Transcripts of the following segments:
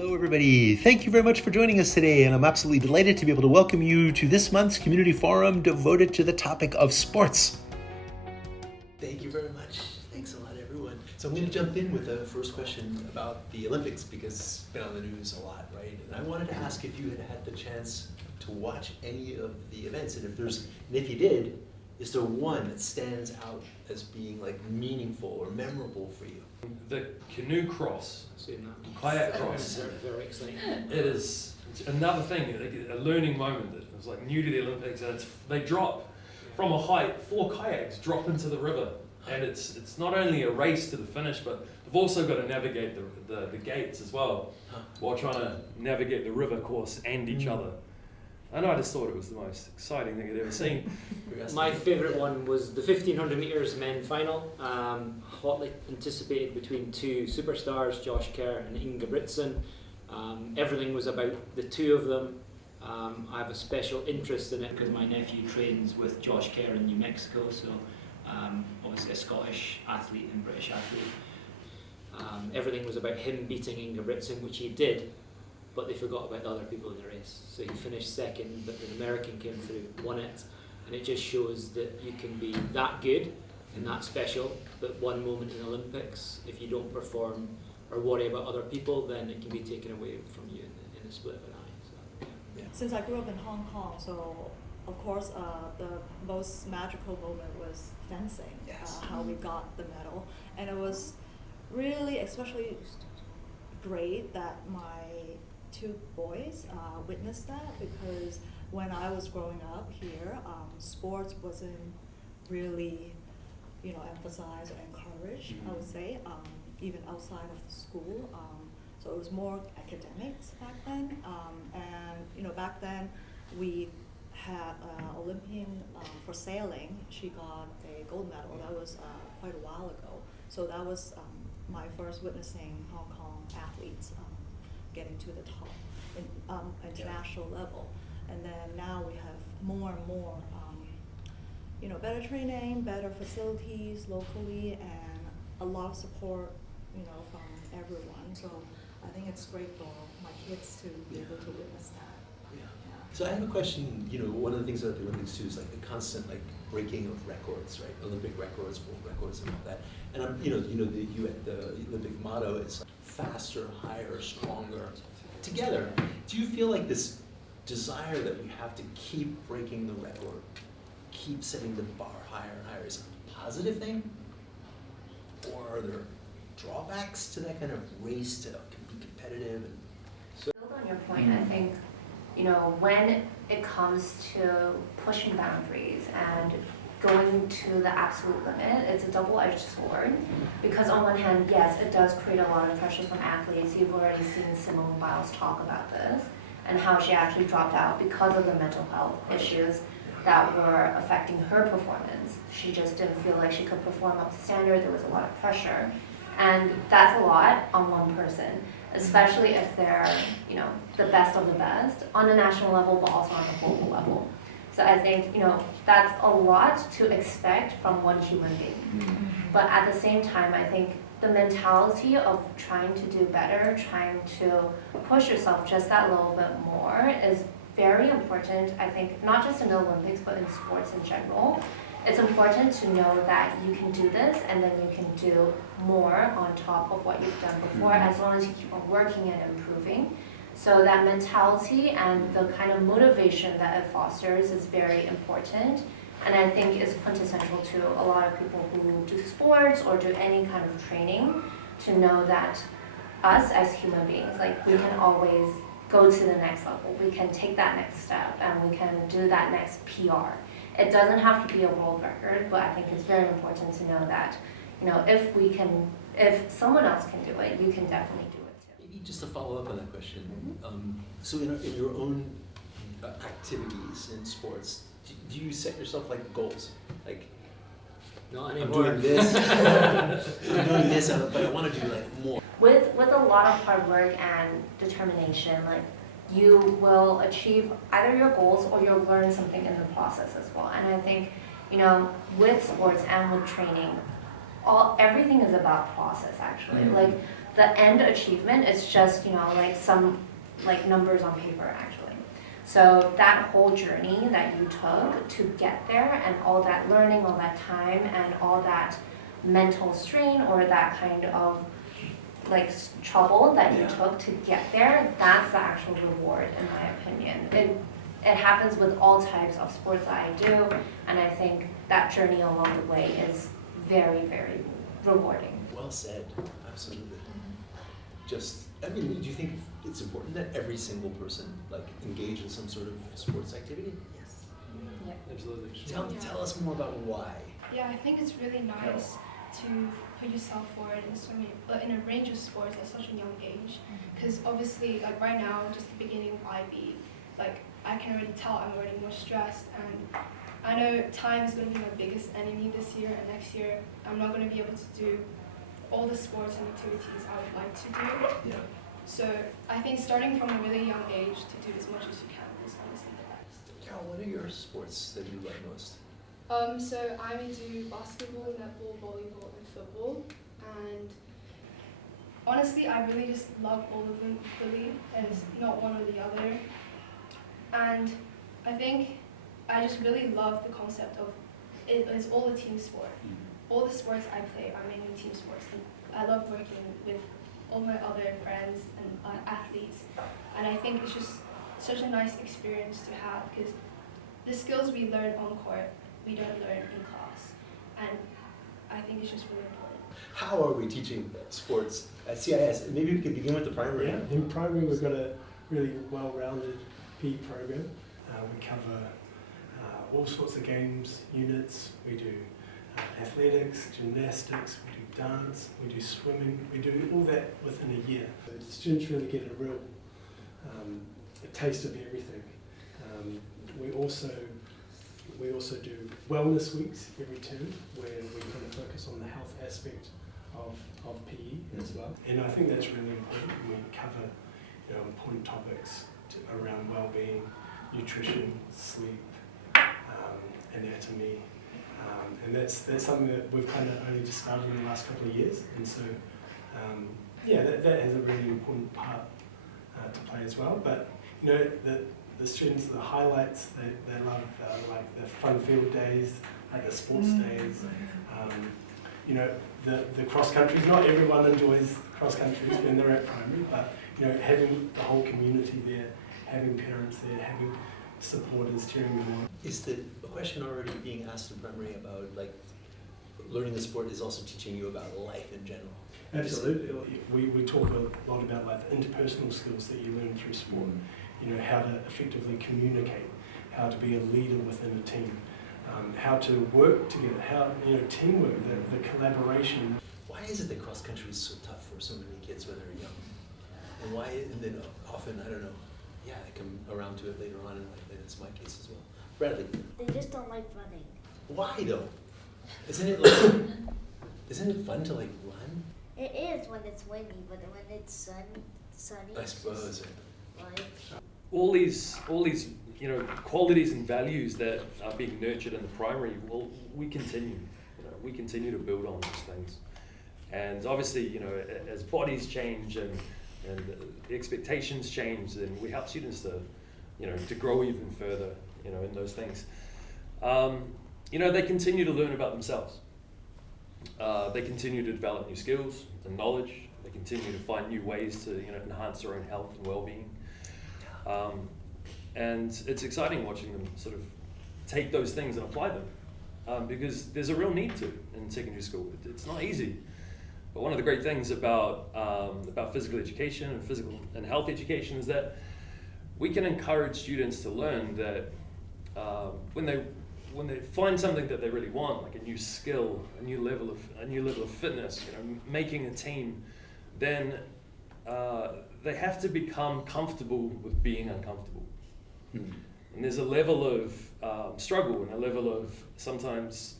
Hello everybody, thank you very much for joining us today, and I'm absolutely delighted to be able to welcome you to this month's community forum devoted to the topic of sports. Thank you very much. Thanks a lot everyone. So I'm going to jump in with the first question about the Olympics because it's been on the news a lot, right? And I wanted to ask if you had had the chance to watch any of the events, and if you did, is there one that stands out as being like meaningful or memorable for you? The canoe cross, kayak cross. Very exciting. It's another thing, a learning moment. It was like new to the Olympics, and they drop from a height. 4 kayaks drop into the river, and it's not only a race to the finish, but they've also got to navigate the gates as well, while trying to navigate the river course and each other. And I just thought it was the most exciting thing I'd ever seen. My favourite one was the 1500 metres men final, hotly anticipated between 2 superstars, Josh Kerr and Ingebrigtsen. Everything was about the 2 of them. I have a special interest in it because my nephew trains with Josh Kerr in New Mexico, so obviously a Scottish athlete and British athlete. Everything was about him beating Ingebrigtsen, which he did. But they forgot about the other people in the race. So he finished second, but an American came through, won it. And it just shows that you can be that good and that special, but one moment in the Olympics, if you don't perform or worry about other people, then it can be taken away from you in a split of an eye. So, yeah. Since I grew up in Hong Kong, so of course the most magical moment was fencing, how we got the medal. And it was really especially great that my 2 boys witnessed that, because when I was growing up here, sports wasn't really, emphasized or encouraged. I would say, even outside of the school. So it was more academics back then. And back then we had an Olympian for sailing. She got a gold medal. That was quite a while ago. So that was my first witnessing Hong Kong athletes getting to the top international level. And then now we have more and more better training, better facilities locally, and a lot of support from everyone. So I think it's great for my kids to be able to witness that. So I have a question. One of the things about the Olympics too is like the constant breaking of records, right? Olympic records, world records, and all that. And the Olympic motto is faster, higher, stronger, together. Do you feel like this desire that we have to keep breaking the record, keep setting the bar higher and higher, is a positive thing? Or are there drawbacks to that kind of race to be competitive? To build on your point, I think, when it comes to pushing boundaries and going to the absolute limit, it's a double-edged sword. Because on one hand, yes, it does create a lot of pressure from athletes. You've already seen Simone Biles talk about this and how she actually dropped out because of the mental health issues that were affecting her performance. She just didn't feel like she could perform up to standard. There was a lot of pressure. And that's a lot on one person, especially if they're, the best of the best on a national level, but also on a global level. So I think, that's a lot to expect from one human being. But at the same time, I think the mentality of trying to do better, trying to push yourself just that little bit more is very important, I think, not just in the Olympics, but in sports in general. It's important to know that you can do this and then you can do more on top of what you've done before, as long as you keep on working and improving. So that mentality and the kind of motivation that it fosters is very important, and I think is quintessential to a lot of people who do sports or do any kind of training, to know that us as human beings, we can always go to the next level. We can take that next step and we can do that next PR. It doesn't have to be a world record, but I think it's very important to know that, if someone else can do it, you can definitely do it too. Maybe just to follow up on that question, so in your own activities in sports, do you set yourself goals? Not I'm anymore. doing this, I'm doing this, but I want to do more. With a lot of hard work and determination, you will achieve either your goals or you'll learn something in the process as well. And I think, with sports and with training, everything is about process actually. the end achievement is just, like some like numbers on paper actually. So that whole journey that you took to get there, and all that learning, all that time, and all that mental strain or that kind of like trouble that you took to get there, that's the actual reward in my opinion. It happens with all types of sports that I do, and I think that journey along the way is very, very rewarding. Well said, absolutely. Do you think it's important that every single person like engage in some sort of sports activity? Yes. Yeah. Absolutely. Tell us more about why. Yeah, I think it's really nice to put yourself forward in swimming, but in a range of sports at such a young age. Because obviously, like right now, just the beginning of IB, like I can already tell I'm already more stressed, and I know time is going to be my biggest enemy this year, and next year I'm not going to be able to do all the sports and activities I would like to do. Yeah. So I think starting from a really young age to do as much as you can is honestly the best. Carol, what are your sports that you like most? So I do basketball, netball, volleyball, and football. And honestly, I really just love all of them equally. There's not one or the other. And I think I just really love the concept of it is all a team sport. All the sports I play are mainly team sports. And I love working with all my other friends and athletes. And I think it's just such a nice experience to have, because the skills we learn on court, we don't learn in class. And I think it's just really important. How are we teaching sports at CIS? Maybe we could begin with the primary. Yeah, in primary we've got a really well-rounded PE program. We cover all sorts of games, units. We do athletics, gymnastics, we do dance, we do swimming, we do all that within a year. So the students really get a real a taste of everything. We also do wellness weeks every term, where we kind of focus on the health aspect of PE as well. And I think that's really important. We cover important topics around well-being, nutrition, sleep, anatomy, and that's something that we've kind of only discovered in the last couple of years. And so, that has a really important part to play as well. But the students, the highlights, they love like the fun field days, like the sports days. The cross countries. Not everyone enjoys cross countries when they're at primary, but having the whole community there, having parents there, having supporters cheering them on. Is a question already being asked in primary about like learning the sport is also teaching you about life in general? Absolutely. We talk a lot about like the interpersonal skills that you learn through sport. How to effectively communicate, how to be a leader within a team, how to work together, how teamwork, the collaboration. Why is it that cross country is so tough for so many kids when they're young? And why? And then often, I don't know. Yeah, I come around to it later on in life, and it's my case as well. Bradley. They just don't like running. Why though? Isn't it fun to like run? It is when it's windy, but when it's sunny. I suppose. Like, All these qualities and values that are being nurtured in the primary, we continue to build on those things. And obviously, as bodies change and the expectations change, then we help students to grow even further, in those things. They continue to learn about themselves. They continue to develop new skills and knowledge. They continue to find new ways to enhance their own health and well-being. And it's exciting watching them sort of take those things and apply them, because there's a real need to in secondary school. It's not easy. But one of the great things about physical education and physical and health education is that we can encourage students to learn that when they find something that they really want, like a new skill, a new level of fitness, making a team, then they have to become comfortable with being uncomfortable. Mm-hmm. And there's a level of struggle and a level of sometimes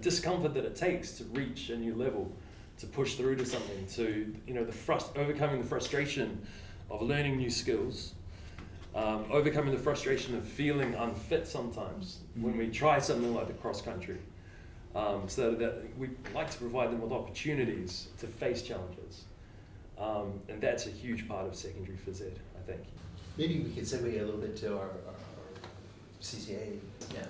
discomfort that it takes to reach a new level, to push through to something, to overcoming the frustration of learning new skills, overcoming the frustration of feeling unfit sometimes when we try something like the cross country. So that we like to provide them with opportunities to face challenges And that's a huge part of secondary phys ed, I think. Maybe we could segue a little bit to our CCA. Yeah.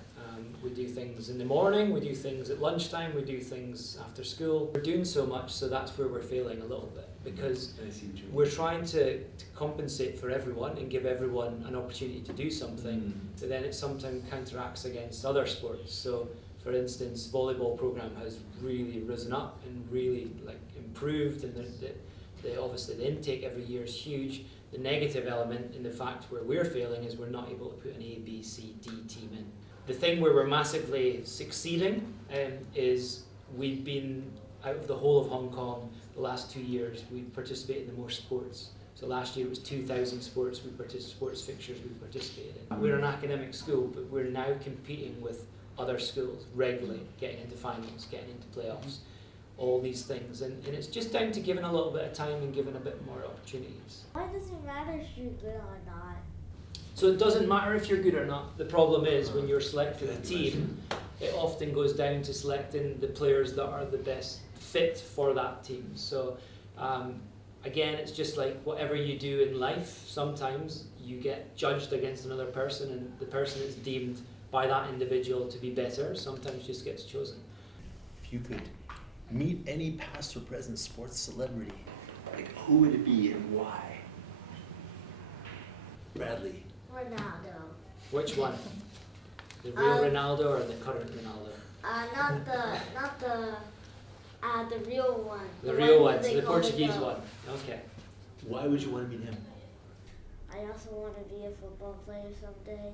We do things in the morning, we do things at lunchtime, we do things after school. We're doing so much, so that's where we're failing a little bit, because I see what you mean. we're trying to compensate for everyone and give everyone an opportunity to do something, but then it sometimes counteracts against other sports. So, for instance, volleyball program has really risen up and really improved, and obviously the intake every year is huge. The negative element in the fact where we're failing is we're not able to put an A, B, C, D team in. The thing where we're massively succeeding is we've been, out of the whole of Hong Kong, the last 2 years, we've participated in more sports. So last year it was 2,000 sports fixtures we participated in. We're an academic school, but we're now competing with other schools regularly, getting into finals, getting into playoffs, all these things. And it's just down to giving a little bit of time and giving a bit more opportunities. Why does it matter if you're good or not? So it doesn't matter if you're good or not. The problem is when you're selecting a team, it often goes down to selecting the players that are the best fit for that team. So again, it's just like whatever you do in life, sometimes you get judged against another person, and the person that's deemed by that individual to be better sometimes just gets chosen. If you could meet any past or present sports celebrity, who would it be and why? Reid. Ronaldo. Which one? The real Ronaldo or the current Ronaldo? The real one. The real one one, they so the call Portuguese the- one. Okay. Why would you want to meet him? I also want to be a football player someday.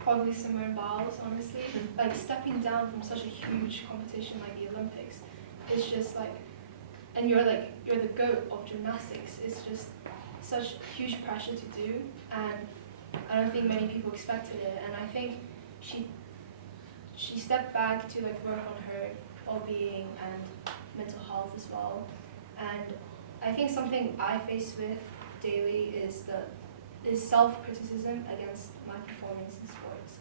Probably Simone Biles, honestly. Like stepping down from such a huge competition like the Olympics, it's just like, and you're the GOAT of gymnastics. It's just such huge pressure to do, and I don't think many people expected it. And I think she stepped back to work on her well-being and mental health as well. And I think something I face with daily is self-criticism against my performance in sports.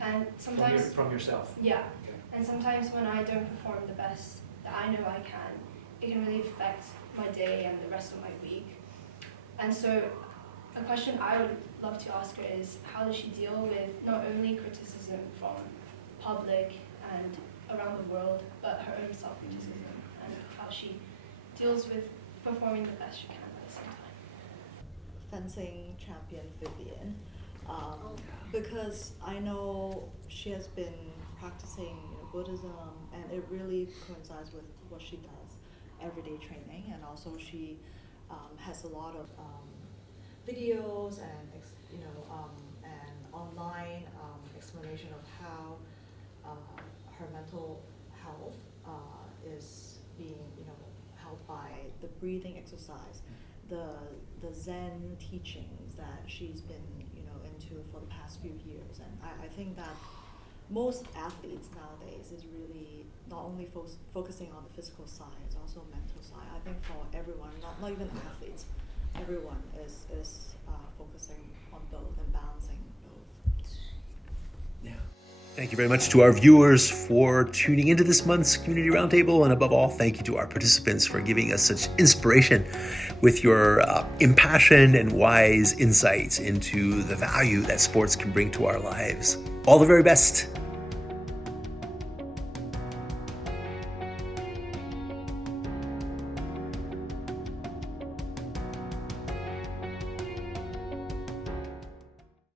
And sometimes From yourself. yeah. Okay. And sometimes when I don't perform the best that I know I can, it can really affect my day and the rest of my week. And so a question I would love to ask her is, how does she deal with not only criticism from public and around the world, but her own self-criticism, and how she deals with performing the best she can at the same time. Fencing champion Vivian, because I know she has been practicing Buddhism, and it really coincides with what she does, everyday training, and also she has a lot of videos and and online explanation of how her mental health is being helped by the breathing exercise, the Zen teachings that she's been into for the past few years. And I think that most athletes nowadays is really not only focusing on the physical side, it's also mental side. I think for everyone, not even athletes, everyone is focusing on both and balancing both. Yeah. Thank you very much to our viewers for tuning into this month's Community Roundtable, and above all, thank you to our participants for giving us such inspiration with your impassioned and wise insights into the value that sports can bring to our lives. All the very best.